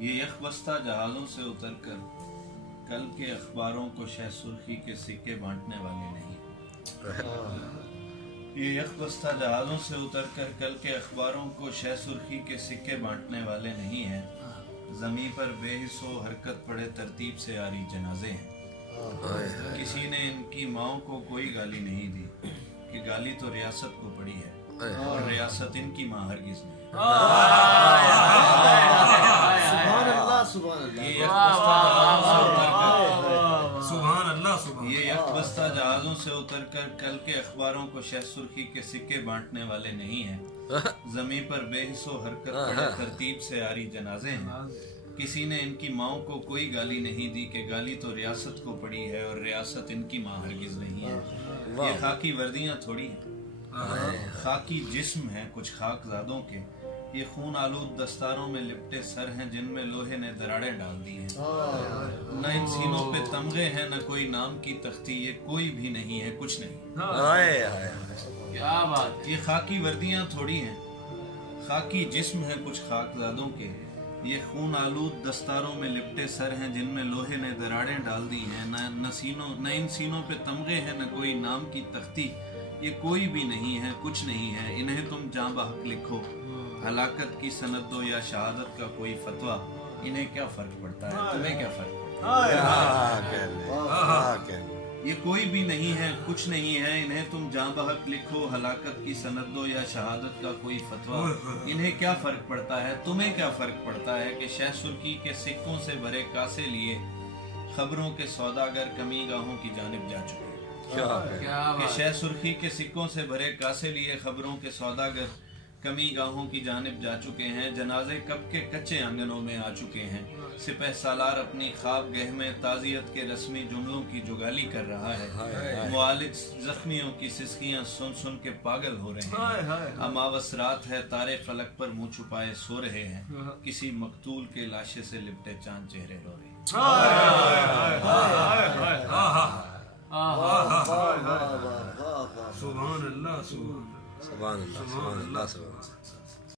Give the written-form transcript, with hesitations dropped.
ये यखबस्ता जहाज़ों से उतरकर कल के अखबारों को शह सुर्खी के सिक्के बांटने वाले नहीं। ये यखबस्ता जहाज़ों से उतरकर कल के अखबारों को शह सुर्खी के सिक्के बांटने वाले नहीं हैं। ज़मीं पर बेहिस्सो हरकत पड़े तरतीब से आ रही जनाजे हैं। किसी ने इनकी माओं को कोई गाली नहीं दी कि गाली तो रियासत को पड़ी है और रियासत इनकी माँ हरगिज़ नहीं। ये यखबस्ता जहाज़ों से उतरकर कल के अखबारों को शह सुर्खी के सिक्के बांटने वाले नहीं हैं। ज़मीं पर बेहिस्सो हरकत पड़े तरतीब से आ रही जनाजे हैं। किसी ने इनकी माओं को कोई गाली नहीं दी कि गाली तो रियासत को पड़ी है और रियासत इनकी माँ हरगिज़ नहीं है। ये खाकी वर्दियाँ थोड़ी हैं, खाकी जिस्म हैं कुछ खाकजादों के। ये खून आलूद दस्तारों में लिपटे सर हैं जिनमें लोहे ने दरारें डाल दी हैं। न इन सीनों पे तमगे हैं न कोई नाम की तख्ती। ये कोई भी नहीं है कुछ नहीं। क्या बात। ये खाकी वर्दियाँ थोड़ी हैं, खाकी जिस्म हैं कुछ खाकजादों के। ये खून आलूद दस्तारों में लिपटे सर हैं जिनमें लोहे ने दरारें डाल दी हैं। न इन सीनों पे तमगे हैं न कोई नाम की तख्ती। ये कोई भी नहीं है कुछ नहीं है। इन्हें तुम जाँ बहक लिखो, हलाकत की सनद दो या शहादत का कोई फतवा। इन्हें क्या फर्क पड़ता है, तुम्हें क्या फर्क पड़ता है। ये कोई भी नहीं है कुछ नहीं है। इन्हें तुम जाँ बहक लिखो, हलाकत की सनद दो या शहादत का कोई फतवा। इन्हें क्या फर्क पड़ता है, तुम्हें क्या फर्क पड़ता है कि शह सुर्खी के सिक्कों से भरे कासे लिए खबरों के सौदागर कमी गाहों की जानिब जा चुके हैं। कि शह सुर्खी के सिक्कों से भरे कासे लिए खबरों के सौदागर कमी गाहों की जानिब जा चुके हैं। जनाजे कब के कच्चे आंगनों में आ चुके हैं। सिपह सालार अपनी ख्वाब गह में ताज़ियत के रस्मी जुमलों की जुगाली कर रहा है। मुआलिज जख्मियों की सिसकियां सुन सुन के पागल हो रहे हैं। अमावस रात है, तारे फलक पर मुंह छुपाए सो रहे हैं। किसी मकतूल के लाशे से लिपटे चांद चेहरे रो रहे हैं। सुभान अल्लाह, सुभान अल्लाह, सुभान अल्लाह, सुभान अल्लाह।